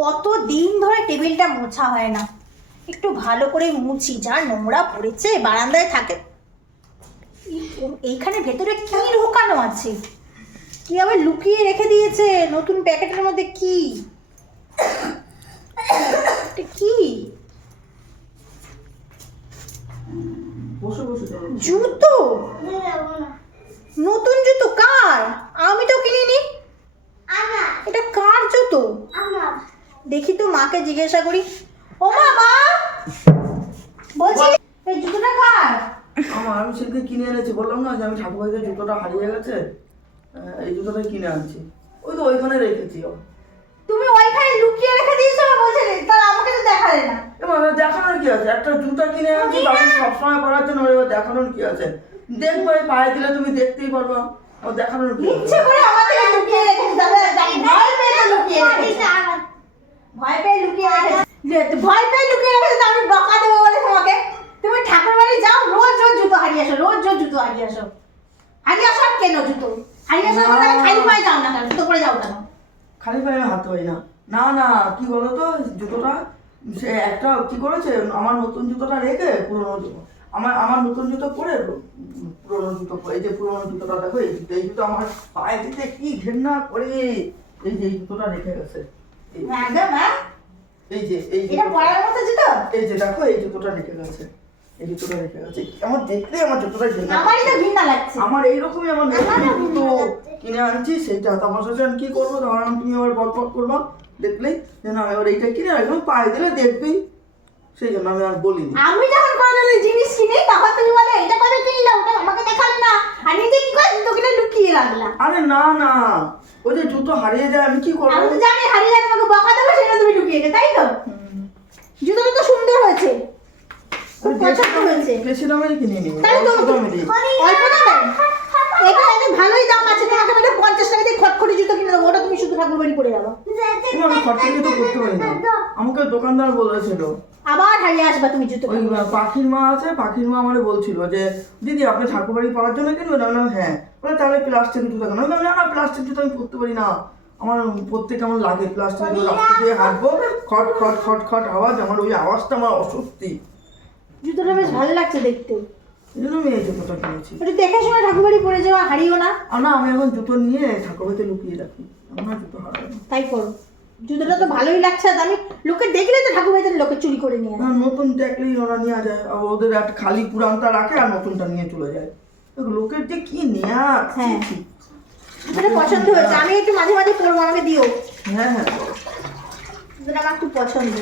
কত দিন ধরে টেবিলটা মোছা হয় না? একটু ভালো করে মুছি যা নোংরা পড়েছে বারান্দায় থাকে। এইখানে ভেতরে কি ঢোকানো আছে? কি আবার লুকিয়ে রেখে দিয়েছে? নতুন প্যাকেটের মধ্যে কি? এটা কি? বসে বসে চলো। জুতো? নতুন জুতো কার? আমি তো কিনিনি। এটা কার জুতো? দেখি তো মাকে জিজ্ঞাসা করি। ও মা মা! বলছি এই জুতোটা কার? আমার আমি সেদিকে কিনে এনেছি বললাম না যে আমি ঠাকুর ভাইদের জুতোটা হারিয়ে গেছে এই জুতোটা কিনে আনছি। ওই তো ওইখানে রেখেছি ও। তুমি ওইখানে লুকিয়ে রেখে দিয়েছ না বলছে তাহলে আমাকে তো দেখালে না। এবার দেখানোর কি আছে? একটা জুতা কিনে আনছি সবসময় পরার জন্য এবার দেখানোর কি আছে? দেখব পায়ে দিলে তুমি দেখতেই পারবা। ও দেখানোর কি ইচ্ছে করে আমার থেকে লুকিয়ে রেখেছি তাহলে ভয় পেয়ে তো লুকিয়ে রেখেছি ভয় পেয়ে লুকিয়ে রেখেছি যে- ভয় পেয়ে লুকিয়ে রেখেছি আমি বকা দেবো বলে তোমাকে। তুমি ঠাকুর বাড়ি যাও রোজ রোজ জুতো হারিয়ে আসো রোজ রোজ জুতো হারিয়ে আসো। হারিয়ে আসো আর কেন জুতো? হারিয়ে আসো খালি পায়ে যাও না কেন? জুতো পরে যাও কেন? খালি পায়ে আমি হাঁটতে না। না না কি বলতো জুতোটা সে একটা কি করেছে আমার নতুন জুতোটা রেখে পুরোনো জুতো আমার আমার নতুন জুতো পরে পুরোনো জুতো পরে এই যে পুরোনো জুতোটা দেখো এই জুতো এই জুতো আমার পায়ে দিতে কি ঘেন্না করে এই যে এই জুতোটা রেখে গেছে। এই- একদম হ্যাঁ? এই যে এই এটা পরার জুতো এই যে দেখো এই জুতোটা রেখে গেছে। এই জুতোটা রেখে গেছে। আমার দেখলে আমার জুতোটা ঘেন্না আমারই তো ঘৃণা লাগছে। আমার এইরকমই আমার জুতো কিনে আনছি সেইটা। তোমার সাথে আমি কি করব? তখন তুমি আবার বক বক করবা দেখলেই যে না এবার এইটা কিনে রাখলাম পায়ে দিলে দেখবেই। সেই জন্য আমি আর বলিনি। আমি যখন কোনো জিনিস কিনি তখন তুমি বলে এটা কত কিনলে? ওটা আমাকে দেখালে না। আর নিজে কি করে জুতো লুকিয়ে রাখলা আরে না না। ওই যে জুতো হারিয়ে যায় আমি কি করব? আমি জানি হারিয়ে গেলে আমাকে বকা দেবো সেটা তুমি লুকিয়ে রেখে তাই তো জুতোটা তো সুন্দর হয়েছে খুব পছন্দ হয়েছে বেশি দামে কিনে নিই তাই তো অল্প দামে এখানে ভালোই দাম আছে তোমাকে আমি পঞ্চাশ টাকা দিয়ে খটখটি জুতো কিনে দেবো ওটা তুমি শুধু ঠাকুর বাড়ি পরে যাব। আমি খরচা তো করতে পারি না। আমাকে দোকানদার বলেছিল। আবার হারিয়ে আসবা তুমি জুতো ওই পাখির মা আছে পাখির মা আমারে বলছিল যে দিদি আপনি ঠাকুর বাড়ি পড়ার জন্য কিনবেন? আমি হ্যাঁ। বলে তাহলে প্লাস্টিক জুতো কেন? আমি না না প্লাস্টিক জুতো আমি পরতে পারি না। আমার পরতে কেমন লাগে? প্লাস্টিক জুতো রাস্তা দিয়ে হাঁটবো খট খট খট খট আওয়াজ আমার ওই আওয়াজটা আমার অস্বস্তি। জুতোটা বেশ ভালো লাগছে দেখতে। জন্য আমি জুতোটা কিনেছি। একটু দেখে শুনে ঠাকুর বাড়ি পরে যাওয়া হারিও না। না আমি এখন জুতো নিয়ে ঠাকুর বাড়িতে লুকিয়ে রাখি। আমার জুতো হারায় না। তাই করো। জুতোটা তো ভালোই লাগছে আর আমি লোকে দেখলে তো ঠাকুর বাড়িতে লোকে চুরি করে নিয়ে। না, নতুন দেখলেই ওরা নিয়ে যায়। ওদের একটা খালি পুরানটা রাখে আর নতুনটা নিয়ে চলে যায়। লোকের যে কি নেয়া হ্যাঁ। জুতোটা পছন্দ হয়েছে আমি একটু মাঝে মাঝে পরবো আমাকে দিও। হ্যাঁ হ্যাঁ জুতোটা আমার খুব পছন্দ